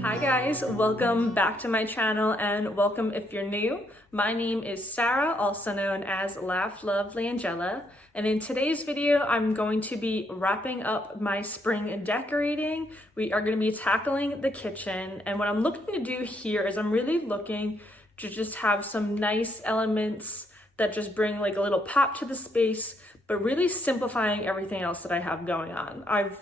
Hi guys, welcome back to my channel and welcome if you're new. My name is Sarah, also known as Laugh Love Langella, and in today's video I'm going to be wrapping up my spring decorating. We are going to be tackling the kitchen, and what I'm looking to do here is I'm really looking to just have some nice elements that just bring like a little pop to the space, but really simplifying everything else that I have going on. I've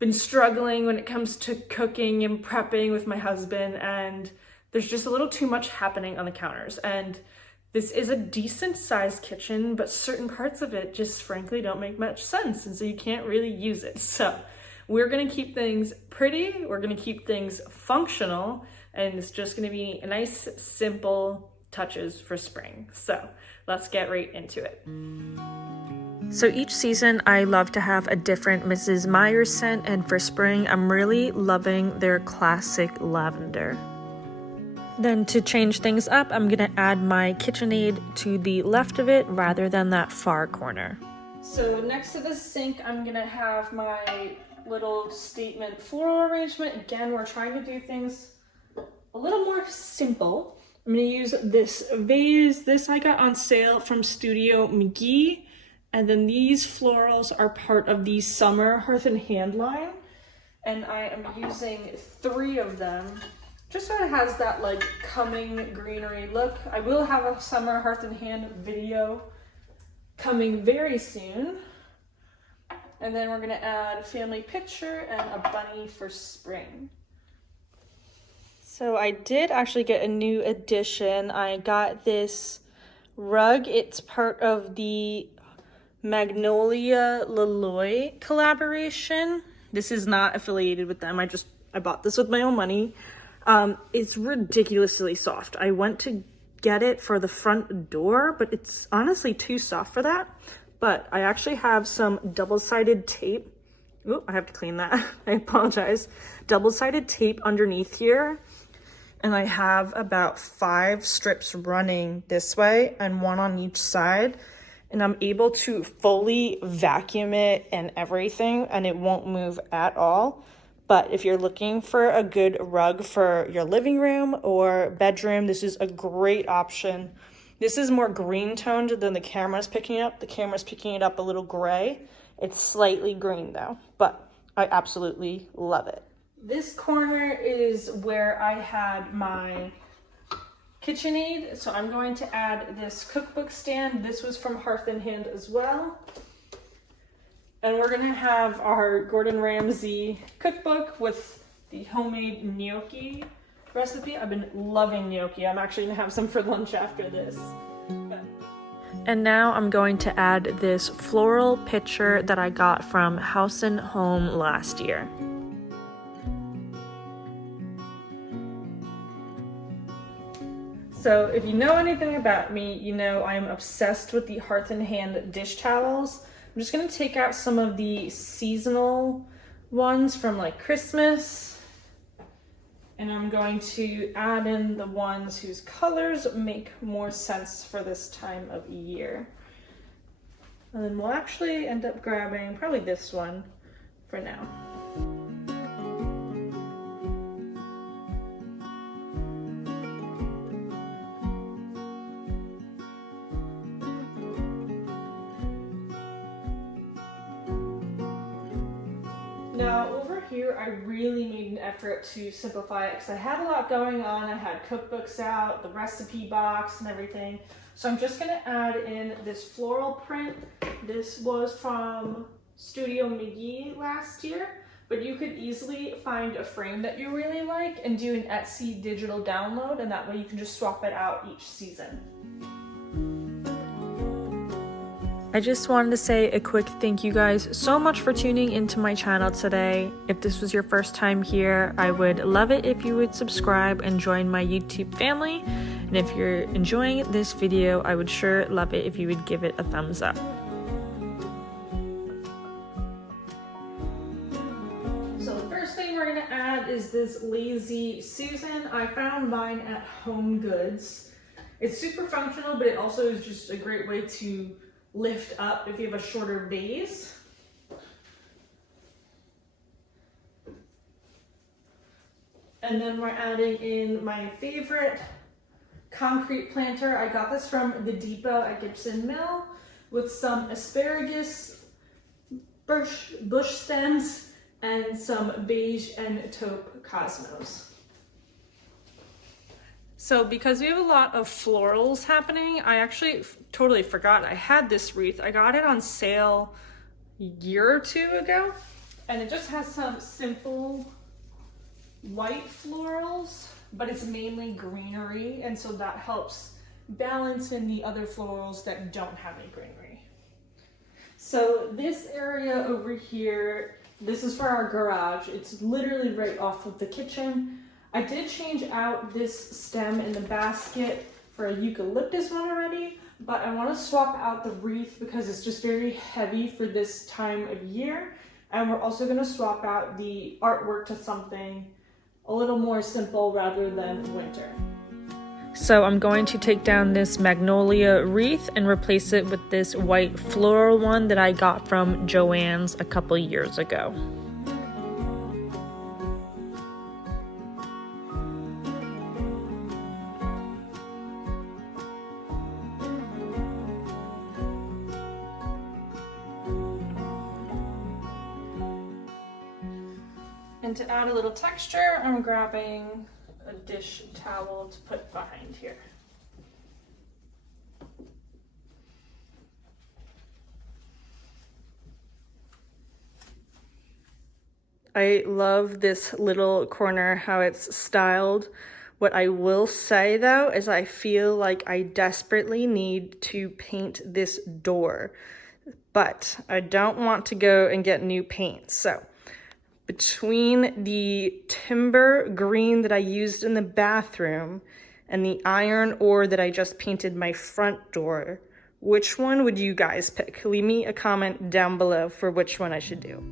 been struggling when it comes to cooking and prepping with my husband, and there's just a little too much happening on the counters. And this is a decent sized kitchen, but certain parts of it just frankly don't make much sense, and so you can't really use it. So we're gonna keep things pretty, we're gonna keep things functional, and it's just gonna be nice, simple touches for spring. So let's get right into it. So each season I love to have a different Mrs. Meyer's scent, and for spring I'm really loving their classic lavender. Then to change things up, I'm gonna add my KitchenAid to the left of it rather than that far corner. So next to the sink I'm gonna have my little statement floral arrangement. Again, we're trying to do things a little more simple. I'm gonna use this vase. This I got on sale from Studio McGee. And then these florals are part of the summer Hearth and Hand line. And I am using 3 of them, just so it has that like coming greenery look. I will have a summer Hearth and Hand video coming very soon. And then we're gonna add a family picture and a bunny for spring. So I did actually get a new addition. I got this rug. It's part of the Magnolia Leloy collaboration. This is not affiliated with them. I bought this with my own money. It's ridiculously soft. I went to get it for the front door, but it's honestly too soft for that. But I actually have some double-sided tape. Oh, I have to clean that. I apologize. Double-sided tape underneath here. And I have about 5 strips running this way and 1 on each side. And I'm able to fully vacuum it and everything, and it won't move at all. But if you're looking for a good rug for your living room or bedroom, this is a great option. This is more green toned than the camera's picking up. The camera's picking it up a little gray. It's slightly green though, but I absolutely love it. This corner is where I had my KitchenAid, so I'm going to add this cookbook stand. This was from Hearth and Hand as well. And we're gonna have our Gordon Ramsay cookbook with the homemade gnocchi recipe. I've been loving gnocchi. I'm actually gonna have some for lunch after this. And now I'm going to add this floral pitcher that I got from Holm last year. So if you know anything about me, you know I'm obsessed with the Hearth and Hand dish towels. I'm just gonna take out some of the seasonal ones from like Christmas, and I'm going to add in the ones whose colors make more sense for this time of year. And then we'll actually end up grabbing probably this one for now. Now over here, I really made an effort to simplify it because I had a lot going on. I had cookbooks out, the recipe box and everything. So I'm just gonna add in this floral print. This was from Studio McGee last year, but you could easily find a frame that you really like and do an Etsy digital download, and that way you can just swap it out each season. I just wanted to say a quick thank you guys so much for tuning into my channel today. If this was your first time here, I would love it if you would subscribe and join my YouTube family. And if you're enjoying this video, I would sure love it if you would give it a thumbs up. So the first thing we're going to add is this Lazy Susan. I found mine at Home Goods. It's super functional, but it also is just a great way to lift up if you have a shorter vase. And then we're adding in my favorite concrete planter. I got this from the Depot at Gibson Mill with some asparagus bush stems and some beige and taupe cosmos. So because we have a lot of florals happening, I actually totally forgot I had this wreath. I got it on sale a year or two ago, and it just has some simple white florals, but it's mainly greenery, and so that helps balance in the other florals that don't have any greenery. So this area over here, this is for our garage. It's literally right off of the kitchen. I did change out this stem in the basket for a eucalyptus one already, but I want to swap out the wreath because it's just very heavy for this time of year. And we're also going to swap out the artwork to something a little more simple rather than winter. So I'm going to take down this magnolia wreath and replace it with this white floral one that I got from Joann's a couple years ago. And to add a little texture, I'm grabbing a dish towel to put behind here. I love this little corner, how it's styled. What I will say though, is I feel like I desperately need to paint this door, but I don't want to go and get new paint. So between the timber green that I used in the bathroom and the iron ore that I just painted my front door, which one would you guys pick? Leave me a comment down below for which one I should do.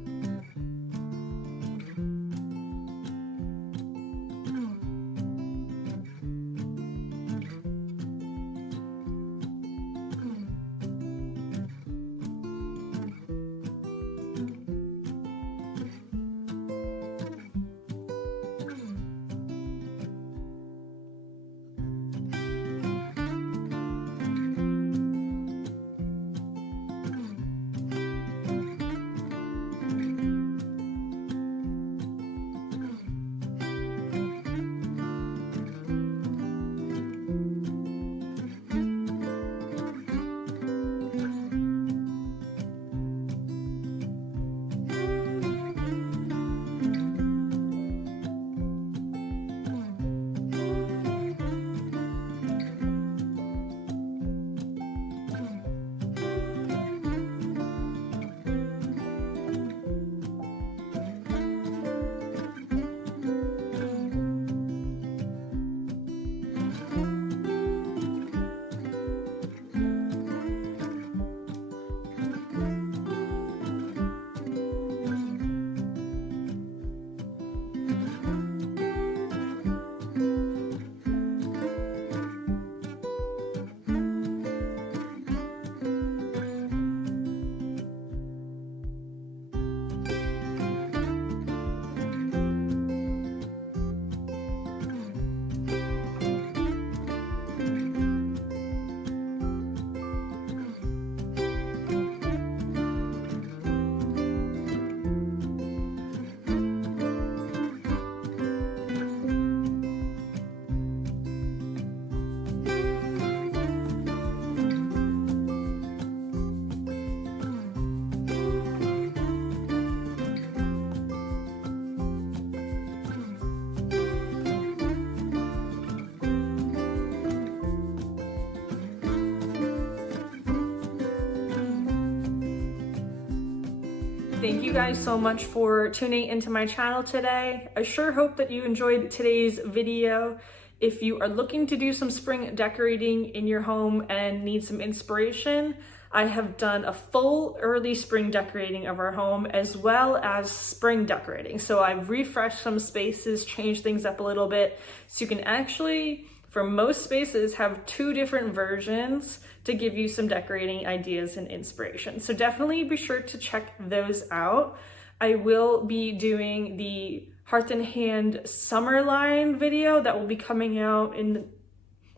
Thank you guys so much for tuning into my channel today. I sure hope that you enjoyed today's video. If you are looking to do some spring decorating in your home and need some inspiration, I have done a full early spring decorating of our home as well as spring decorating. So I've refreshed some spaces, changed things up a little bit. So you can actually, for most spaces, have 2 different versions to give you some decorating ideas and inspiration. So definitely be sure to check those out. I will be doing the Hearth and Hand summer line video that will be coming out in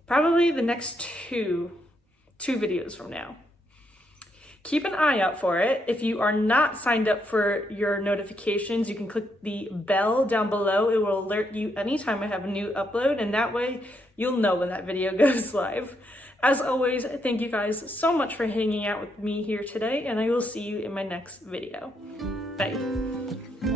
probably the next two videos from now. Keep an eye out for it. If you are not signed up for your notifications, you can click the bell down below. It will alert you anytime I have a new upload, and that way you'll know when that video goes live. As always, thank you guys so much for hanging out with me here today, and I will see you in my next video. Bye.